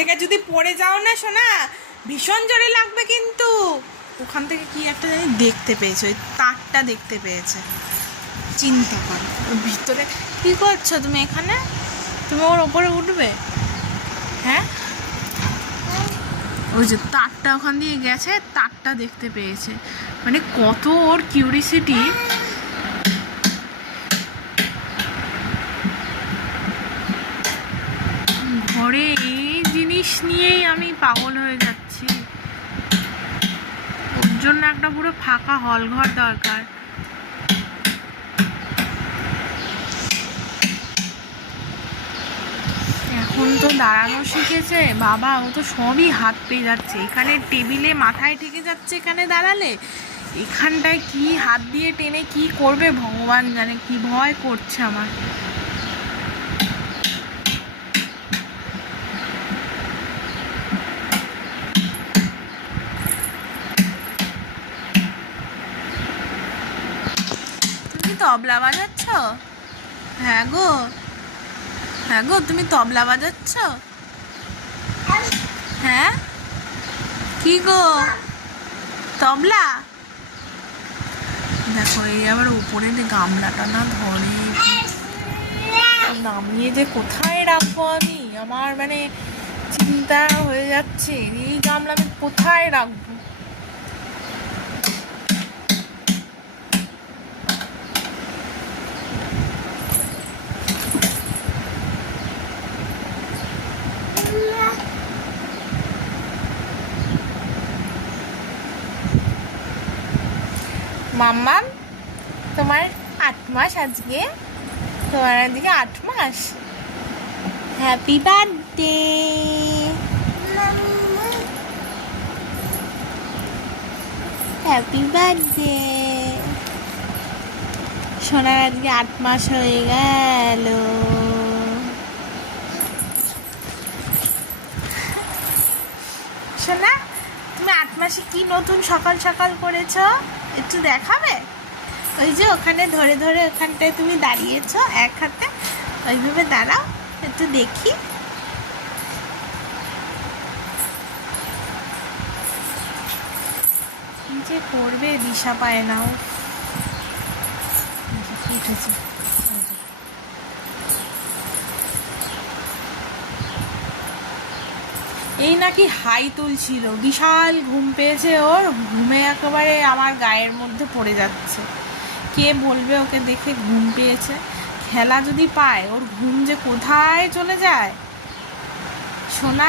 থেকে যদি পড়ে যাও না সোনা, ভীষণ জোরে লাগবে কিন্তু। ওখান থেকে কি একটা জানি দেখতে পেয়েছে, ওই তারটা দেখতে পেয়েছে। চিন্তা করো, ওর ভিতরে কী করছো তুমি এখানে? তুমি ওর ওপরে উঠবে? হ্যাঁ, ওই যে তারটা ওখান দিয়ে গেছে, তারটা দেখতে পেয়েছে। মানে কত ওর কিউরিসিটি। ঘরে এই জিনিস নিয়েই আমি পাগল হয়ে যাচ্ছি। ওর জন্য একটা পুরো ফাঁকা হল ঘর দরকার। এখন তো দাঁড়ানো শিখেছে বাবা, ও তো সবই হাত পেয়ে যাচ্ছে। এখানে টেবিলে মাথায় ঠেকে যাচ্ছে, এখানে দাঁড়ালে এখানটায় কি হাত দিয়ে টেনে কি করবে ভগবান জানে। কি ভয় করছে আমার। তুমি তবলা বাজাচ্ছ? হ্যাঁ গো, হ্যাঁ গো, তুমি তবলা বাজাচ্ছ? হ্যাঁ, কি গো, তবলা? দেখো, এই আবার উপরে যে গামলাটা না ধরে, নামিয়ে যে কোথায় রাখবো আমি, আমার মানে চিন্তা হয়ে যাচ্ছে। এই গামলা আমি কোথায় রাখবো? মাম্মাম, তোমার 8 মাস আজকে? তোমার আজকে 8 মাস। Happy birthday. Happy birthday. সোনার আজকে 8 মাস হয়ে গেল। সোনা, তুমি 8 মাসে কি নতুন সকাল সকাল করেছো একটু দেখাবে? ওই যে ওখানে ধরে ধরে ওখানটায় তুমি দাঁড়িয়েছো এক হাতে, ওইভাবে দাঁড়াও, একটু দেখি। কি যে করবে দিশা পায় না। উঠেছে, এই নাকি হাই তুলছিল, বিশাল ঘুম পেয়েছে ওর। ঘুমে একেবারে আমার গায়ের মধ্যে পড়ে যাচ্ছে। কে বলবে ওকে দেখে ঘুম পেয়েছে? খেলা যদি পায়, ওর ঘুম যে কোথায় চলে যায়। সোনা